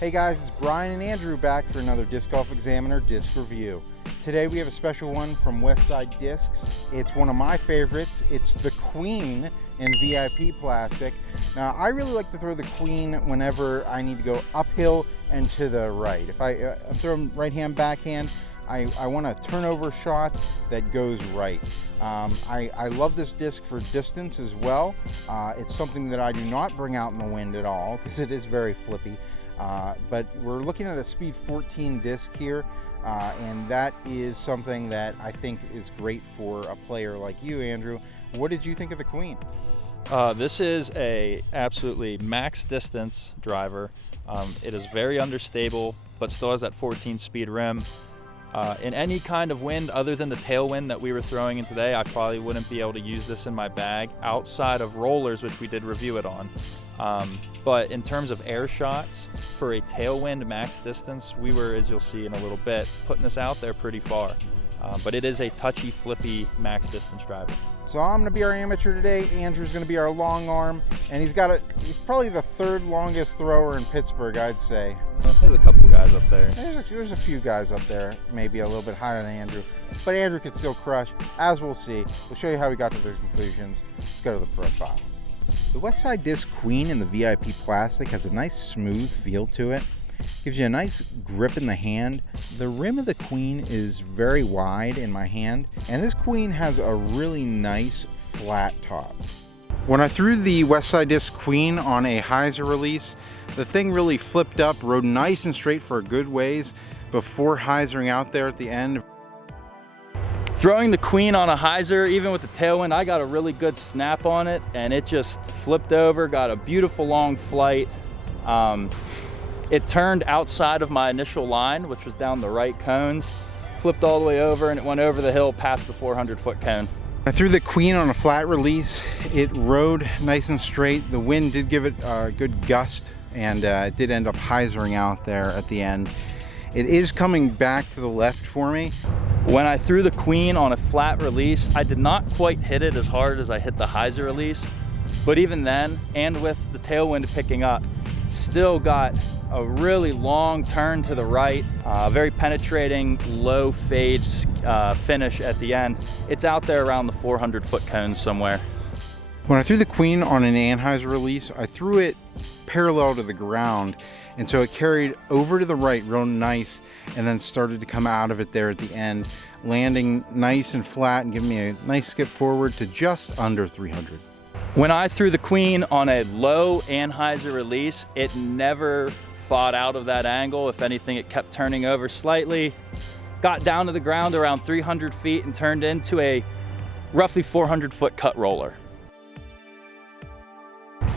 Hey guys, it's Brian and Andrew back for another Disc Golf Examiner disc review. Today we have a special one from Westside Discs. It's one of my favorites. It's the Queen in VIP plastic. Now I really like to throw the Queen whenever I need to go uphill and to the right. If I'm throwing right hand backhand, I want a turnover shot that goes right. I love this disc for distance as well. It's something that I do not bring out in the wind at all because it is very flippy. But we're looking at a speed 14 disc here, and that is something that I think is great for a player like you, Andrew. What did you think of the Queen? This is a absolutely max distance driver. It is very understable, but still has that 14 speed rim. In any kind of wind other than the tailwind that we were throwing in today, I probably wouldn't be able to use this in my bag outside of rollers, which we did review it on. But in terms of air shots for a tailwind max distance, we were, as you'll see in a little bit, putting this out there pretty far. But it is a touchy, flippy max distance driver. So I'm going to be our amateur today. Andrew's going to be our long arm, and he's probably the third longest thrower in Pittsburgh, I'd say. There's a couple guys up there. There's a few guys up there, maybe a little bit higher than Andrew, but Andrew could still crush, as we'll see. We'll show you how we got to the conclusions. Let's go to the profile. The Westside Disc Queen in the VIP plastic has a nice smooth feel to it. Gives you a nice grip in the hand. The rim of the Queen is very wide in my hand, and this Queen has a really nice flat top. When I threw the Westside Disc Queen on a hyzer release, the thing really flipped up, rode nice and straight for a good ways before hyzering out there at the end. Throwing the Queen on a hyzer, even with the tailwind, I got a really good snap on it, and it just flipped over, got a beautiful long flight. It turned outside of my initial line, which was down the right cones, flipped all the way over, and it went over the hill past the 400-foot cone. I threw the Queen on a flat release. It rode nice and straight. The wind did give it a good gust, and it did end up hyzering out there at the end. It is coming back to the left for me. When I threw the Queen on a flat release, I did not quite hit it as hard as I hit the hyzer release, but even then, and with the tailwind picking up, still got a really long turn to the right, very penetrating, low fade finish at the end. It's out there around the 400-foot cone somewhere. When I threw the Queen on an anhyzer release, I threw it parallel to the ground, and so it carried over to the right real nice, and then started to come out of it there at the end, landing nice and flat and giving me a nice skip forward to just under 300. When I threw the Queen on a low anhyzer release, it never fought out of that angle. If anything, it kept turning over slightly, got down to the ground around 300 feet and turned into a roughly 400-foot cut roller.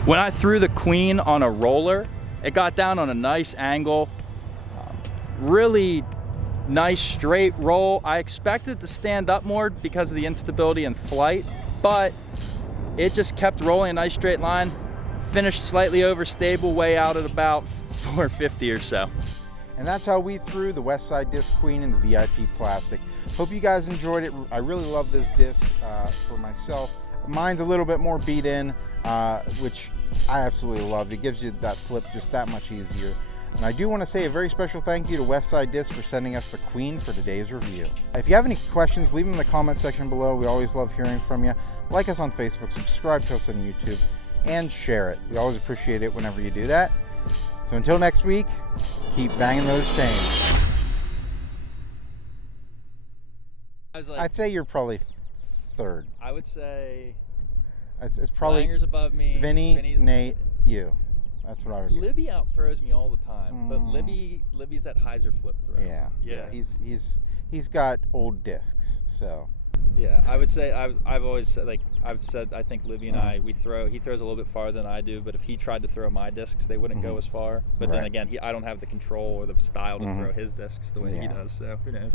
When I threw the Queen on a roller, it got down on a nice angle, really nice straight roll. I expected it to stand up more because of the instability in flight, but it just kept rolling a nice straight line, finished slightly overstable, way out at about 450 or so. And that's how we threw the Westside Disc Queen in the VIP plastic. Hope you guys enjoyed it. I really love this disc for myself. Mine's a little bit more beat in, which I absolutely loved. It gives you that flip just that much easier. And I do want to say a very special thank you to Westside Disc for sending us the Queen for today's review. If you have any questions, leave them in the comment section below. We always love hearing from you. Like us on Facebook, subscribe to us on YouTube, and share it. We always appreciate it whenever you do that. So until next week, keep banging those chains. I'd say you're probably third. I would say it's probably Langer's above me. Vinny, Nate, you. That's what I would. Libby outthrows me all the time, but Libby's that hyzer flip throw. Yeah. He's got old discs, so. Yeah, I would say I've always said, like I've said, I think Libby and he throws a little bit farther than I do, but if he tried to throw my discs, they wouldn't go as far. But then again, I don't have the control or the style to throw his discs the way he does, so who knows.